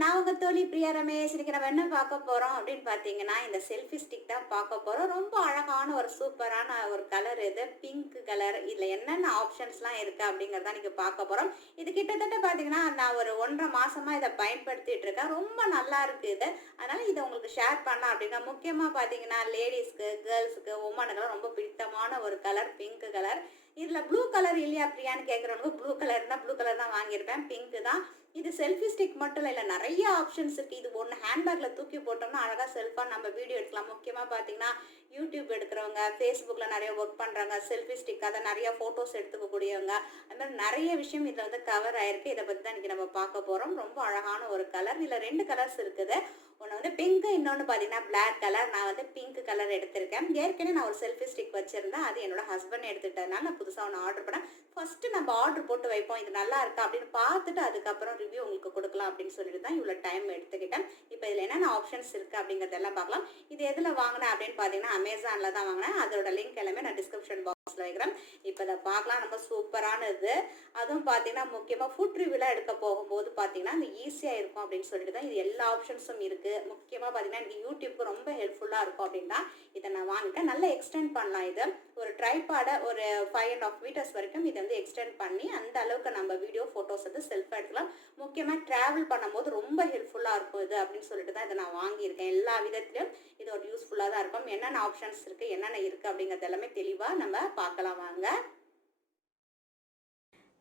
நான் உங்க தோழி பிரியா ரமேஷ். இன்னைக்கு நம்ம என்ன பார்க்க போறோம் அப்படின்னு பார்த்தீங்கன்னா, இந்த செல்ஃபி ஸ்டிக் தான் பார்க்க போறோம். ரொம்ப அழகான ஒரு சூப்பரான ஒரு கலர் இது. Pink colour. இதில் என்னென்ன ஆப்ஷன்ஸ்லாம் இருக்கு அப்படிங்கிறத இன்னைக்கு பார்க்க போறோம். இது கிட்டத்தட்ட பார்த்தீங்கன்னா, நான் ஒரு 1.5 மாசமா இதை பயன்படுத்திட்டு இருக்கேன். ரொம்ப நல்லா இருக்கு இது. அதனால இதை உங்களுக்கு ஷேர் பண்ணலாம் அப்படின்னா, முக்கியமாக பார்த்தீங்கன்னா லேடிஸ்க்கு, கேர்ள்ஸுக்கு, உமனுக்கெல்லாம் ரொம்ப பிடித்தமான ஒரு கலர் பிங்க் கலர். இதில் ப்ளூ கலர் இல்லையா பிரியான்னு கேட்குறவங்க ப்ளூ கலர் தான் வாங்கியிருப்பேன். பிங்க் தான். இது செல்ஃபி ஸ்டிக் மட்டும் இல்லை, நிறைய ஆப்ஷன்ஸ் இருக்குது. இது ஒன்று ஹேண்ட்பேக்கில் தூக்கி போட்டோம்னா அழகாக செல்ஃபாக நம்ம வீடியோ எடுக்கலாம். முக்கியமாக பார்த்தீங்கன்னா யூடியூப் எடுக்கிறவங்க, ஃபேஸ்புக்கில் நிறைய ஒர்க் பண்ணுறாங்க, செல்ஃபி ஸ்டிக் அதை நிறைய ஃபோட்டோஸ் எடுத்துக்கக்கூடியவங்க, அது மாதிரி நிறைய விஷயம் இதில் வந்து கவர் ஆயிருக்கு. இதை பற்றி தான் இன்றைக்கி நம்ம பார்க்க போகிறோம். ரொம்ப அழகான ஒரு கலர். இதில் 2 கலர்ஸ் இருக்குது. ஒன்று வந்து பிங்க்கு, இன்னொன்று பார்த்தீங்கன்னா பிளாக் கலர். நான் வந்து பிங்க் கலர் எடுத்திருக்கேன். ஏற்கனவே நான் ஒரு செல்ஃபி ஸ்டிக் வச்சுருந்தேன். அது என்னோட ஹஸ்பண்ட் எடுத்துட்டதுனால நான் புதுசாக ஒன்று ஆர்டர் பண்ணேன். ஃபஸ்ட்டு நம்ம ஆர்டர் போட்டு வைப்போம், இது நல்லா இருக்கா அப்படின்னு பார்த்துட்டு அதுக்கப்புறம் ரிவ்யூ உங்களுக்கு கொடுக்கலாம் அப்படின்னு சொல்லிட்டு தான் இவ்வளோ டைம் எடுத்துக்கிட்டேன். இப்போ இதில் என்னென்ன ஆப்ஷன்ஸ் இருக்குது அப்படிங்கிறதெல்லாம் பார்க்கலாம். இது எதில் வாங்கினேன் அப்படின்னு பார்த்தீங்கன்னா அமேசானில் தான் வாங்கினேன். அதோட லிங்க் எல்லாமே நான் டிஸ்கிரிப்ஷன் பாக்ஸில் வைக்கிறேன். இப்போ இதை பார்க்கலாம். ரொம்ப சூப்பரானது. அதுவும் பார்த்தீங்கன்னா முக்கியமாக ஃபுட் ரிவ்யூலாம் எடுக்க போகும்போது பார்த்தீங்கன்னா இது ஈஸியாக இருக்கும் அப்படின்னு சொல்லிட்டு தான் இது எல்லா ஆப்ஷன்ஸும் இருக்குது. முக்கியமாக பார்த்தீங்கன்னா எனக்கு யூடியூப்க்கு ரொம்ப ஹெல்ப்ஃபுல்லாக இருக்கும் அப்படின்னா இதை நான் வாங்கிட்டேன். நல்லா எக்ஸ்டெண்ட் பண்ணலாம். இது ஒரு ட்ரைபாடை ஒரு 5.5 மீட்டர்ஸ் வரைக்கும் இதை வந்து எக்ஸ்டெண்ட் பண்ணி அந்த அளவுக்கு நம்ம வீடியோ ஃபோட்டோஸ் வந்து செல்ஃபாக எடுக்கலாம். முக்கியமாக ட்ராவல் பண்ணும்போது ரொம்ப ஹெல்ப்ஃபுல்லாக இருக்கும் இது அப்படின்னு சொல்லிட்டு தான் இதை நான் வாங்கியிருக்கேன். எல்லா விதத்துலையும் இது ஒரு யூஸ்ஃபுல்லாக தான் இருக்கும். என்னென்ன ஆப்ஷன்ஸ் இருக்குது, என்னென்ன இருக்குது அப்படிங்கிறது எல்லாமே தெளிவாக நம்ம பார்க்கலாம் வாங்க.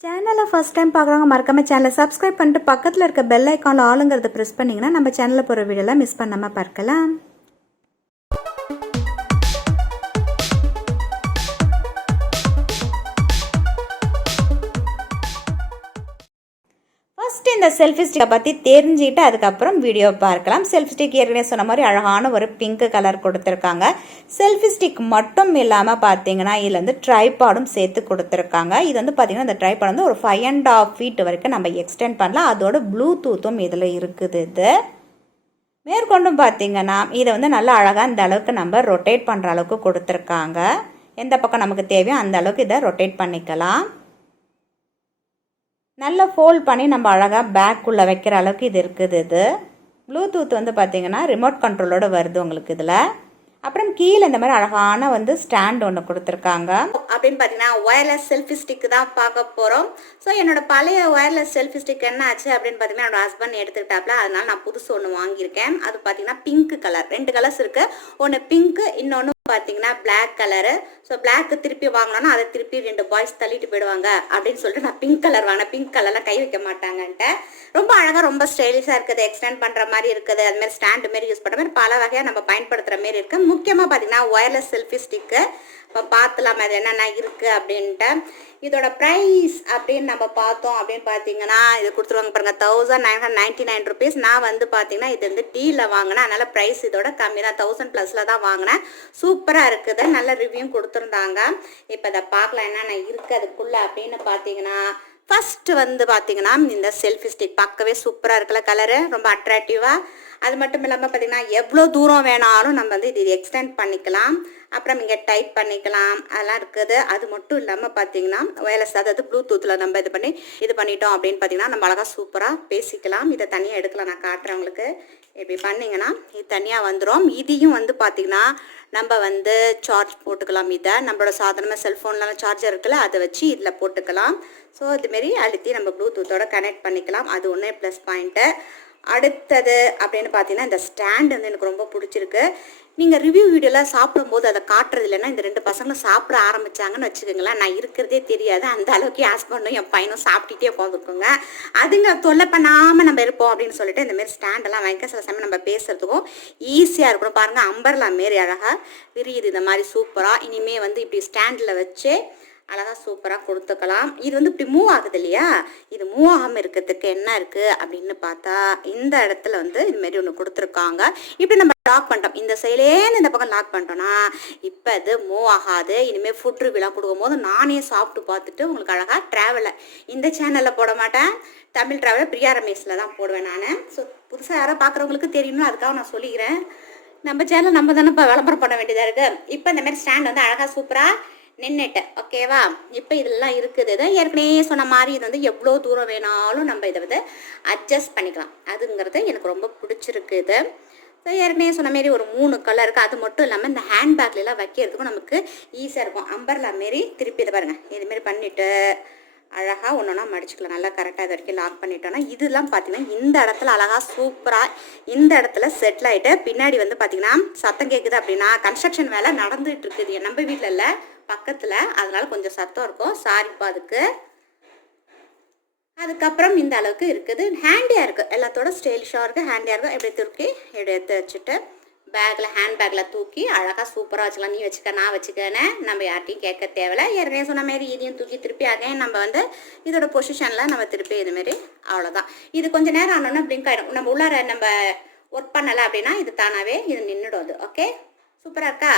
சேனலை ஃபஸ்ட் டைம் பார்க்குறவங்க மறக்காமல் சேனலை சப்ஸ்கிரைப் பண்ணிட்டு பக்கத்தில் இருக்க பெல் ஐக்கானில் ஆளுங்கிறத ப்ரெஸ் பண்ணிங்கன்னா நம்ம சேனலில் போகிற வீடியோலாம் மிஸ் பண்ணாமல் பார்க்கலாம். ஃபஸ்ட்டு இந்த செல்ஃபி ஸ்டிக்கை பற்றி தெரிஞ்சுக்கிட்டு அதுக்கப்புறம் வீடியோ பார்க்கலாம். செல்ஃபி ஸ்டிக் ஏற்கனவே சொன்ன மாதிரி அழகான ஒரு பிங்க் கலர் கொடுத்துருக்காங்க. செல்ஃபி ஸ்டிக் மட்டும் இல்லாமல் பார்த்தீங்கன்னா இதில் வந்து ட்ரைபாடும் சேர்த்து கொடுத்துருக்காங்க. இது வந்து பார்த்தீங்கன்னா இந்த ட்ரைபாட் வந்து ஒரு 5.5 feet வரைக்கும் நம்ம எக்ஸ்டெண்ட் பண்ணலாம். அதோட ப்ளூடூத்தும் இதில் இருக்குது. இது மேற்கொண்டும் பார்த்தீங்கன்னா இதை வந்து நல்லா அழகாக இந்த அளவுக்கு நம்ம ரொட்டேட் பண்ணுற அளவுக்கு கொடுத்துருக்காங்க. எந்த பக்கம் நமக்கு தேவையோ அந்த அளவுக்கு இதை ரொட்டேட் பண்ணிக்கலாம். நல்லா ஃபோல்ட் பண்ணி நம்ம அழகாக பேக்குள்ளே வைக்கிற அளவுக்கு இது இருக்குது. இது ப்ளூடூத் வந்து பார்த்திங்கன்னா ரிமோட் கண்ட்ரோலோடு வருது உங்களுக்கு இதில். அப்புறம் கீழே இந்த மாதிரி அழகான வந்து ஸ்டாண்ட் ஒன்று கொடுத்துருக்காங்க. அப்படின்னு பார்த்தீங்கன்னா ஒயர்லெஸ் செல்ஃபி ஸ்டிக் தான் பார்க்க போகிறோம். ஸோ என்னோட பழைய ஒயர்லெஸ் செல்ஃபி ஸ்டிக் என்ன ஆச்சு அப்படின்னு பார்த்தீங்கன்னா என்னோட ஹஸ்பண்ட் எடுத்துக்கிட்டாப்ல, அதனால நான் புதுசு ஒன்று வாங்கியிருக்கேன். அது பார்த்தீங்கன்னா பிங்க் கலர். 2 கலர்ஸ் இருக்குது. ஒன்று பிங்க்கு, இன்னொன்று பார்த்தீங்கன்னா பிளாக் கலரு. ஸோ பிளாக்கு திருப்பி வாங்கினோன்னா அதை திருப்பி 2 பாய்ஸ் தள்ளிட்டு போயிடுவாங்க அப்படின்னு சொல்லிட்டு நான் பிங்க் கலர் வாங்கினேன். பிங்க் கலர்லாம் கை வைக்க மாட்டாங்கன்ட்டு. ரொம்ப அழகாக ரொம்ப ஸ்டைலிஷாக இருக்குது. எக்ஸ்டெண்ட் பண்ணுற மாதிரி இருக்குது. அதுமாதிரி ஸ்டாண்டு மாரி யூஸ் பண்ணுற மாதிரி பல வகையாக நம்ம பயன்படுத்துகிற மாரி இருக்குது. முக்கியமாக பார்த்தீங்கன்னா ஒயர்லெஸ் செல்ஃபி ஸ்டிக்கு இப்போ பார்த்துலாம் அது என்னென்ன இருக்குது அப்படின்ட்டு. இதோட ப்ரைஸ் அப்படின்னு நம்ம பார்த்தோம் அப்படின்னு பார்த்தீங்கன்னா இது கொடுத்துருவாங்க பாருங்கள், 1999 rupees. நான் வந்து பார்த்தீங்கன்னா இது வந்து டீயில் வாங்கினேன். அதனால் ப்ரைஸ் இதோட கம்மி தான், 1000+ தான் வாங்கினேன். சூப்பராக இருக்குது. நல்ல ரிவ்யூ கொடுத்துருந்தாங்க. இப்போ இதை பார்க்கலாம் என்னென்ன இருக்குது அதுக்குள்ளே அப்படின்னு பார்த்தீங்கன்னா ஃபஸ்ட்டு வந்து பார்த்தீங்கன்னா இந்த செல்ஃபி ஸ்டிக் பார்க்கவே சூப்பராக இருக்குல்ல, கலரு ரொம்ப அட்ராக்டிவாக. அது மட்டும் இல்லாமல் பார்த்தீங்கன்னா எவ்வளோ தூரம் வேணாலும் நம்ம வந்து இது எக்ஸ்டெண்ட் பண்ணிக்கலாம். அப்புறம் இங்கே டைப் பண்ணிக்கலாம், அதெல்லாம் இருக்குது. அது மட்டும் இல்லாமல் பார்த்தீங்கன்னா ஒயர்லெஸ், அதாவது ப்ளூடூத்தில் நம்ம இது பண்ணிட்டோம் அப்படின்னு பார்த்தீங்கன்னா நம்ம அழகாக சூப்பராக பேசிக்கலாம். இதை தனியாக எடுக்கலாம், நான் காட்டுறேன் உங்களுக்கு. இப்படி பண்ணிங்கன்னா இது தனியாக வந்துடும். இதையும் வந்து பார்த்திங்கன்னா நம்ம வந்து சார்ஜ் போட்டுக்கலாம். இதை நம்மளோட சாதாரணமாக செல்ஃபோன்லாம் சார்ஜர் இருக்குல்ல, அதை வச்சு இதில் போட்டுக்கலாம். ஸோ இதுமாரி அழுத்தி நம்ம ப்ளூடூத்தோட கனெக்ட் பண்ணிக்கலாம். அது ஒன்றே ப்ளஸ் பாயிண்ட்டு. அடுத்தது அப்படின்னு பார்த்தீங்கன்னா இந்த ஸ்டாண்ட் வந்து எனக்கு ரொம்ப பிடிச்சிருக்கு. நீங்கள் ரிவ்யூ வீடியோலாம் சாப்பிடும்போது அதை காட்டுறது இல்லைன்னா இந்த 2 பசங்களும் சாப்பிட ஆரம்பித்தாங்கன்னு வச்சுக்கோங்களேன், நான் இருக்கிறதே தெரியாது. அந்த அளவுக்கு என் ஹஸ்பண்டும் என் பையனும் சாப்பிட்டுட்டே உட்காந்துருக்குங்க. அதுங்க தொல்லை பண்ணாமல் நம்ம இருப்போம் அப்படின்னு சொல்லிட்டு இந்தமாரி ஸ்டாண்டெல்லாம் வாங்கிக்க சில சமயம் நம்ம பேசுகிறதுக்கும் ஈஸியாக இருக்கணும். பாருங்கள், அம்பர்லா மாரி அழகாக விரியுது இந்த மாதிரி சூப்பராக. இனிமேல் வந்து இப்படி ஸ்டாண்டில் வச்சு அழகாக சூப்பராக கொடுத்துக்கலாம். இது வந்து இப்படி மூவ் ஆகுது இல்லையா, இது மூவ் ஆகாமல் இருக்கிறதுக்கு என்ன இருக்குது அப்படின்னு பார்த்தா இந்த இடத்துல வந்து இதுமாரி ஒன்று கொடுத்துருக்காங்க. இப்படி நம்ம லாக் பண்ணிட்டோம், இந்த சைட்லேருந்து இந்த பக்கம் லாக் பண்ணிட்டோன்னா இப்போ அது மூவ் ஆகாது. இனிமேல் ஃபுட் ரிவ்யூலாம் கொடுக்கும்போது நானே சாப்பிட்டு பார்த்துட்டு உங்களுக்கு அழகாக ட்ராவலை இந்த சேனலில் போட மாட்டேன், தமிழ் ட்ராவலை பிரியா ரமேஷில் தான் போடுவேன் நான். ஸோ புதுசாக யாராவது பார்க்குறவங்களுக்கு தெரியணும், அதுக்காக நான் சொல்லிக்கிறேன். நம்ம சேனல் நம்ம தானே இப்போ விளம்பரம் பண்ண வேண்டியதாக இருக்குது. இப்போ இந்தமாரி ஸ்டாண்ட் வந்து அழகாக சூப்பராக நின்றுட்டேன். ஓகேவா? இப்போ இதெல்லாம் இருக்குது. இது ஏற்கனவே சொன்ன மாதிரி இது வந்து எவ்வளோ தூரம் வேணாலும் நம்ம இதை வந்து அட்ஜஸ்ட் பண்ணிக்கலாம். அதுங்கிறது எனக்கு ரொம்ப பிடிச்சிருக்கு இது. ஸோ ஏற்கனவே சொன்ன மாரி ஒரு 3 கலர் இருக்குது. அது மட்டும் இல்லாமல் இந்த ஹேண்ட்பேக்லாம் வைக்கிறதுக்கும் நமக்கு ஈஸியாக இருக்கும். அம்பர்லா மாரி திருப்பி இதை பாருங்கள், இதுமாரி பண்ணிவிட்டு அழகாக ஒன்று ஒன்றா மடிச்சுக்கலாம். நல்லா கரெக்டாக இது வரைக்கும் லாக் பண்ணிட்டோன்னா இதெல்லாம் பார்த்திங்கன்னா இந்த இடத்துல அழகாக சூப்பராக இந்த இடத்துல செட்டில் ஆகிட்டு பின்னாடி வந்து பார்த்திங்கன்னா சத்தம் கேட்குது அப்படின்னா கன்ஸ்ட்ரக்ஷன் வேலை நடந்துகிட்டு இருக்குது. நம்ம வீட்டில் இல்லை, பக்கத்தில். அதனால் கொஞ்சம் சத்தம் இருக்கும், சாரிப்பா அதுக்கு. அதுக்கப்புறம் இந்த அளவுக்கு இருக்குது. ஹேண்டியாக இருக்குது, எல்லாத்தோட ஸ்டைலிஷாக இருக்குது, ஹேண்டியாக இருக்கும். எப்படி தூக்கி இப்படி எடுத்து வச்சுட்டு பேக்கில் ஹேண்ட்பேக்கில் தூக்கி அழகாக சூப்பராக வச்சுக்கலாம். நீ வச்சுக்க, நான் வச்சுக்கன்னு நம்ம யார்ட்டையும் கேட்க தேவையில்லை. ஏற்கனவே சொன்ன மாரி இதையும் தூக்கி திருப்பி அகைன் நம்ம வந்து இதோட பொசிஷனில் நம்ம திருப்பி இதுமாரி அவ்வளோதான். இது கொஞ்சம் நேரம் ஆனோன்னா பிளிங்க் ஆகிடும். நம்ம உள்ளார நம்ம ஒர்க் பண்ணலை அப்படின்னா இது தானாகவே இது நின்றுடும். அது ஓகே, சூப்பராக இருக்கா?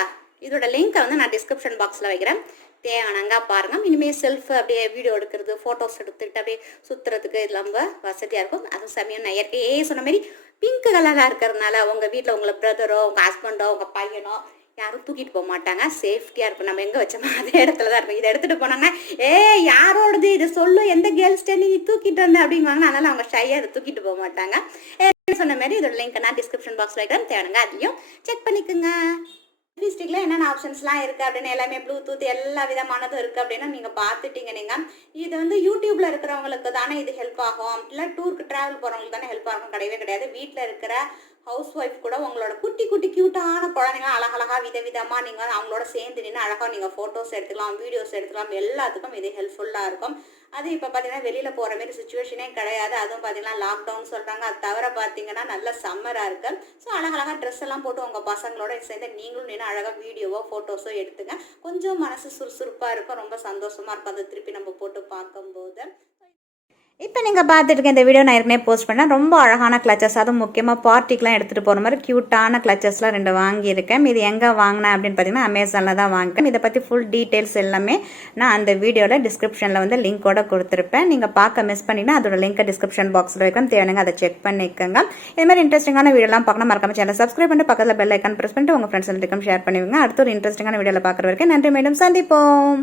இதோட லிங்க்கை வந்து நான் டிஸ்கிரிப்ஷன் பாக்ஸில் வைக்கிறேன், தேவையானங்க பாருங்கள். இனிமேல் செல்ஃப் அப்படியே வீடியோ எடுக்கிறது, ஃபோட்டோஸ் எடுத்துக்கிட்டு அப்படியே சுற்றுறதுக்கு இது ரொம்ப வசதியாக இருக்கும். அதுவும் சமயம் நான் ஏற்கனவே சொன்ன மாதிரி பிங்க் கலராக இருக்கிறதுனால உங்கள் வீட்டில் உங்களை பிரதரோ உங்கள் ஹஸ்பண்டோ உங்கள் பையனோ யாரும் தூக்கிட்டு போக மாட்டாங்க, சேஃப்டியாக இருக்கும். நம்ம எங்கே வச்சோமோ அதே இடத்துல தான் இருக்கும். இதை எடுத்துகிட்டு போனாங்க, யாரோடது இது சொல்லு, எந்த கேர்ள்ஸ்டே நீ தூக்கிட்டு வந்த அப்படிங்குவாங்க. அதனால் அவங்க ஷையாக இதை தூக்கிட்டு போக மாட்டாங்க. சொன்ன மாதிரி இதோட லிங்க் நான் டிஸ்கிரிப்ஷன் பாக்ஸில் வைக்கிறேன், தேவையானங்க அதையும் செக் பண்ணிக்கோங்க. லிப்ஸ்டிக்கில் என்னென்ன ஆப்ஷன்ஸ்லாம் இருக்குது அப்படின்னு எல்லாமே ப்ளூடூத் எல்லா விதமானதும் இருக்குது அப்படின்னு நீங்கள் பார்த்துட்டீங்க. நீங்கள் இது வந்து யூடியூப்பில் இருக்கிறவங்களுக்கு தானே இது ஹெல்ப் ஆகும், இல்லை டூருக்கு ட்ராவல் போகிறவங்களுக்கு தானே ஹெல்ப் ஆகும், கிடையவே கிடையாது. வீட்டில் இருக்கிற ஹவுஸ் ஒய்ஃப் கூட உங்களோட குட்டி குட்டி க்யூட்டான குழந்தைங்க அழகழகாக விதவிதமாக நீங்கள் அவங்களோட சேர்ந்து நின்று அழகாக நீங்கள் ஃபோட்டோஸ் எடுத்துக்கலாம், வீடியோஸ் எடுத்துக்கலாம், எல்லாத்துக்கும் இது ஹெல்ப்ஃபுல்லாக இருக்கும். அது இப்போ பார்த்தீங்கன்னா வெளியில் போகிற மாதிரி சுச்சுவேஷனே கிடையாது. அதுவும் பார்த்தீங்கன்னா லாக்டவுன் சொல்கிறாங்க. அது தவிர பார்த்தீங்கன்னா நல்ல சம்மராக இருக்குது. ஸோ அழகழகாக ட்ரெஸ் எல்லாம் போட்டு உங்கள் பசங்களோட சேர்ந்து நீங்களும் நின்று அழகாக வீடியோவோ ஃபோட்டோஸோ எடுத்துங்க. கொஞ்சம் மனசு சுறுசுறுப்பாக இருக்கும், ரொம்ப சந்தோஷமாக இருக்கும் அதை திருப்பி நம்ம போட்டு பார்க்கும்போது. இப்போ நீங்கள் பார்த்துட்டு இந்த வீடியோ நான் ஏற்கனவே போஸ்ட் பண்ணேன். ரொம்ப அழகான கிளச்சஸ், அதுவும் முக்கியமாக பார்ட்டிக்கெலாம் எடுத்துகிட்டு போகிற மாதிரி க்யூட்டான கிளச்சஸ்லாம் 2 வாங்கியிருக்கேன். இது எங்கே வாங்கினேன் அப்படின்னு பார்த்தீங்கன்னா அமேசானில் தான் வாங்கிட்டேன். இதை பற்றி ஃபுல் டீட்டெயில்ஸ் எல்லாமே நான் அந்த வீடியோவில் டிஸ்கிரிப்ஷனில் வந்து லிங்க்கோட கொடுத்துருப்பேன். நீங்கள் பார்க்க மிஸ் பண்ணிங்கன்னா அதோட லிங்க்கை டிஸ்கிரிப்ஷன் பாக்ஸில் வைக்கும், தேவைங்க அதை செக் பண்ணிக்கோங்க. இது மாதிரி இன்ட்ரெஸ்டிங்கான வீடியோலாம் பார்க்கணும், மறக்காம சேனல் சப்ஸ்கிரைப் பண்ணிட்டு பக்கத்தில் பெல் ஐக்கான் ப்ரெஸ் பண்ணிட்டு உங்கள் ஃப்ரெண்ட்ஸ் எல்லாத்துக்கும் ஷேர் பண்ணுவீங்க. அடுத்த ஒரு இன்ட்ரெஸ்டிங்கான வீடியோவில் பார்க்குற வரைக்கும் நன்றி, மேடம், சந்திப்போம்.